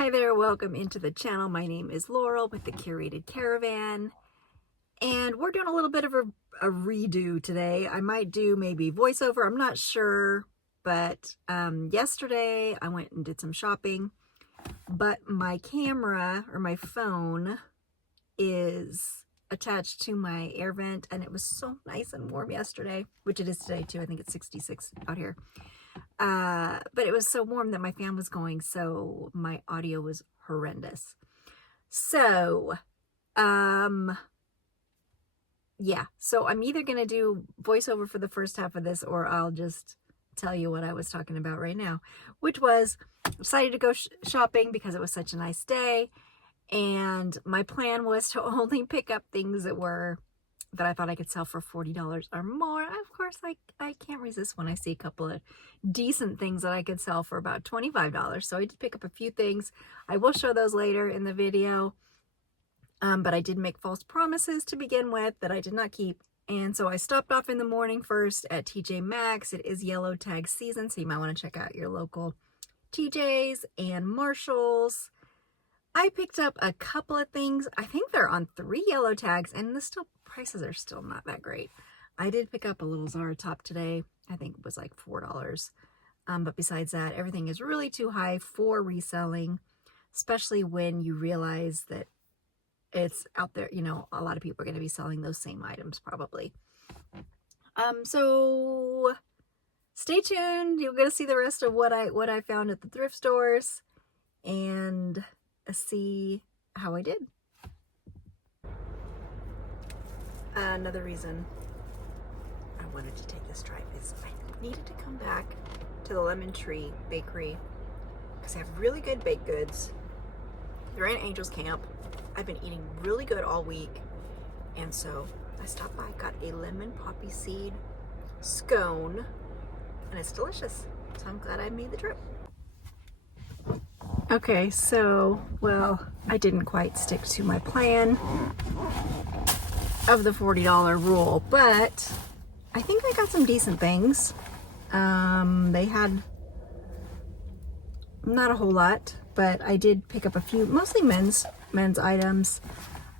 Hi there, welcome into the channel. My name is Laurel with the Curated Caravan, and we're doing a little bit of a redo today. I might do maybe voiceover, I'm not sure, but yesterday I went and did some shopping, but my camera or my phone is attached to my air vent, and it was so nice and warm yesterday, which it is today too. I think it's 66 out here. But it was so warm that my fan was going, so my audio was horrendous. So, yeah, so I'm either going to do voiceover for the first half of this, or I'll just tell you what I was talking about right now, which was decided to go shopping because it was such a nice day. And my plan was to only pick up things that I thought I could sell for $40 or more. Of course, I can't resist when I see a couple of decent things that I could sell for about $25. So I did pick up a few things. I will show those later in the video. But I did make false promises to begin with that I did not keep. And so I stopped off in the morning first at TJ Maxx. It is yellow tag season, so you might want to check out your local TJs and Marshalls. I picked up a couple of things. I think they're on 3 yellow tags, and the prices are still not that great. I did pick up a little Zara top today. I think it was like $4. But besides that, everything is really too high for reselling, especially when you realize that it's out there. You know, a lot of people are going to be selling those same items probably. So stay tuned. You're going to see the rest of what I found at the thrift stores and see how I did. Another reason I wanted to take this drive is I needed to come back to the Lemon Tree Bakery because they have really good baked goods. They're in Angel's Camp. I've been eating really good all week, and so I stopped by, got a lemon poppy seed scone, and it's delicious. So I'm glad I made the trip. Okay, so, well, I didn't quite stick to my plan of the $40 rule, but I think I got some decent things. They had not a whole lot, but I did pick up a few, mostly men's items.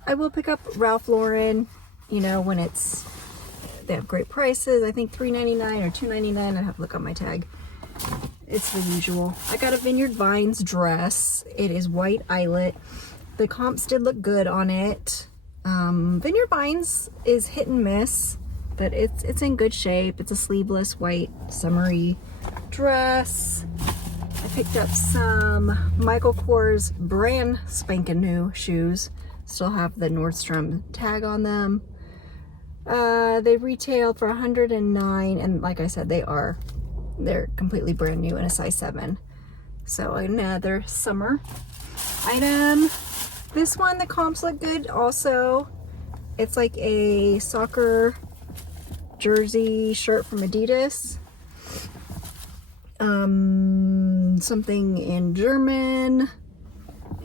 I will pick up Ralph Lauren, you know, when they have great prices. I think $3.99 or $2.99. I have to look on my tag. It's the usual. I got a Vineyard Vines dress. It is white eyelet. The comps did look good on it. Vineyard Vines is hit and miss, but it's in good shape. It's a sleeveless white summery dress. I picked up some Michael Kors brand spanking new shoes. Still have the Nordstrom tag on them. They retailed for $109, and like I said, they're completely brand new in a size 7. So another summer item. This one, the comps look good also. It's like a soccer jersey shirt from Adidas. Something in German,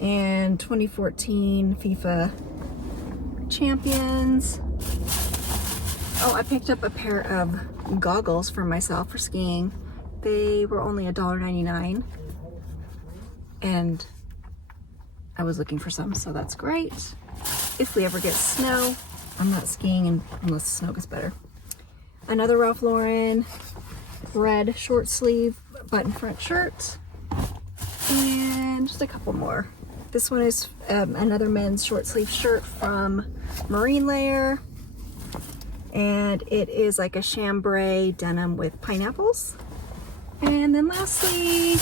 and 2014 FIFA champions. Oh, I picked up a pair of goggles for myself for skiing. They were only $1.99, and I was looking for some, so that's great. If we ever get snow, I'm not skiing unless the snow gets better. Another Ralph Lauren red short sleeve button front shirt, and just a couple more. This one is another men's short sleeve shirt from Marine Layer, and it is like a chambray denim with pineapples. And then lastly,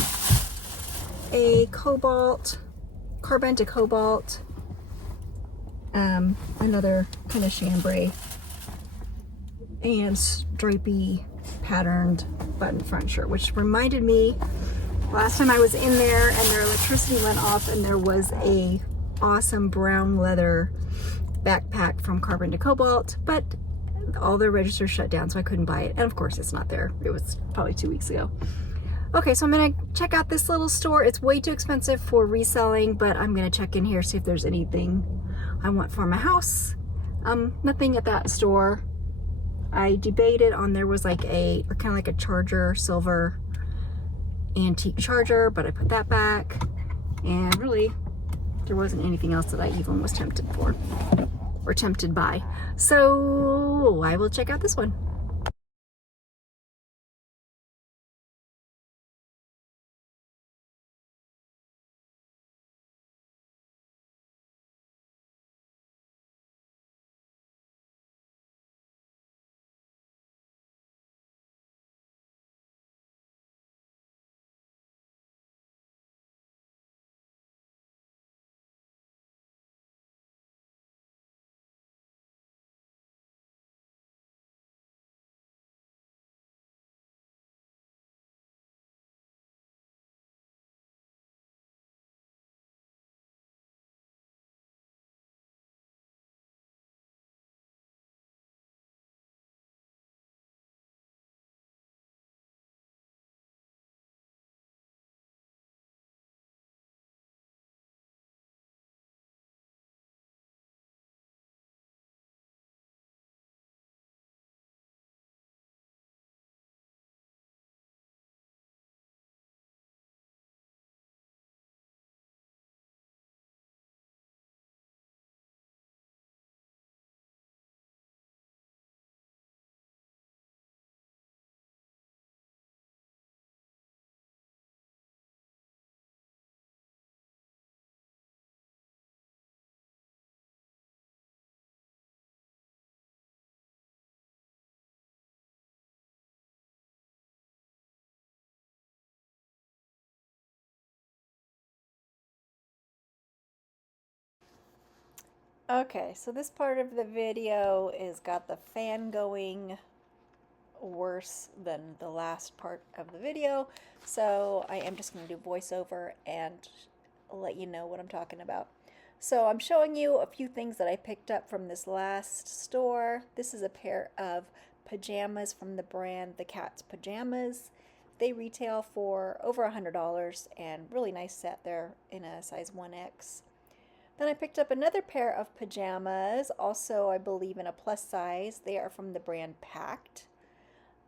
a carbon to cobalt, another kind of chambray and stripy patterned button front shirt, which reminded me last time I was in there and their electricity went off, and there was a awesome brown leather backpack from Carbon to Cobalt, but all their registers shut down, so I couldn't buy it. And of course it's not there. It was probably 2 weeks ago. Okay, so I'm gonna check out this little store. It's way too expensive for reselling, but I'm gonna check in here, see if there's anything I want for my house. Nothing at that store. I debated on, there was like kind of like a charger, silver antique charger, but I put that back. And really, there wasn't anything else that I even was tempted for or tempted by. So I will check out this one. Okay, so this part of the video is got the fan going worse than the last part of the video. So I am just going to do voiceover and let you know what I'm talking about. So I'm showing you a few things that I picked up from this last store. This is a pair of pajamas from the brand The Cat's Pajamas. They retail for over $100 and really nice set. They're in a size 1X. Then I picked up another pair of pajamas, also I believe in a plus size. They are from the brand Packed,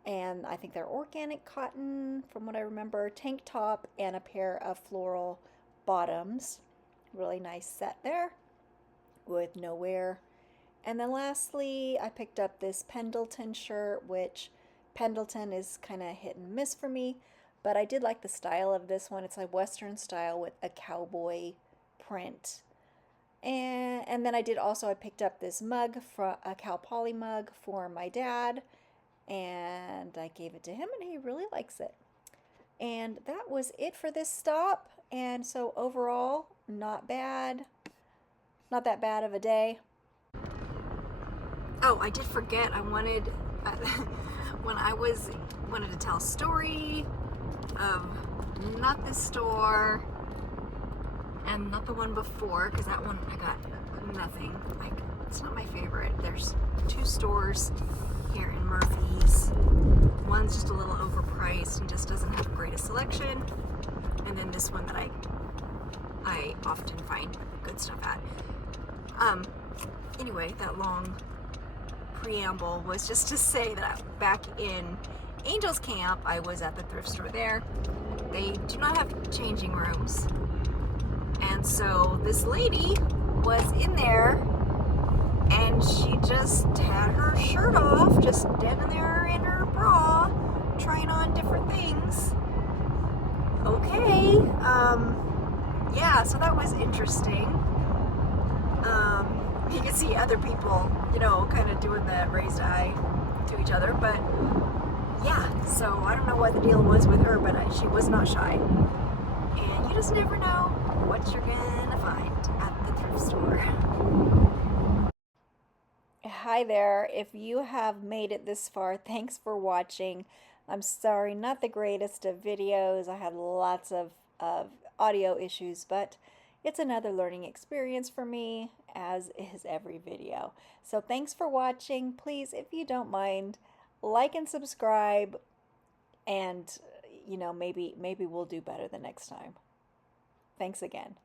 and I think they're organic cotton from what I remember. Tank top and a pair of floral bottoms. Really nice set there with no wear. And then lastly, I picked up this Pendleton shirt, which Pendleton is kind of hit and miss for me, but I did like the style of this one. It's like Western style with a cowboy print. And then I picked up this mug, a Cal Poly mug for my dad, and I gave it to him and he really likes it. And that was it for this stop. And so overall, not bad. Not that bad of a day. Oh, I did forget. I wanted, when I wanted to tell a story of not this store and not the one before, because that one I got nothing. Like, it's not my favorite. There's two stores here in Murphy's. One's just a little overpriced and just doesn't have the greatest selection, and then this one that I often find good stuff at. Anyway, that long preamble was just to say that back in Angel's Camp, I was at the thrift store there. They do not have changing rooms. And so this lady was in there and she just had her shirt off, just standing there in her bra, trying on different things. Okay, yeah, so that was interesting. You can see other people, you know, kind of doing the raised eye to each other, but yeah, so I don't know what the deal was with her, but she was not shy. And you just never know what you're gonna find at the thrift store. Hi there. If you have made it this far, thanks for watching. I'm sorry, not the greatest of videos. I had lots of audio issues, but it's another learning experience for me, as is every video. So thanks for watching. Please, if you don't mind, like and subscribe, and you know, maybe we'll do better the next time. Thanks again.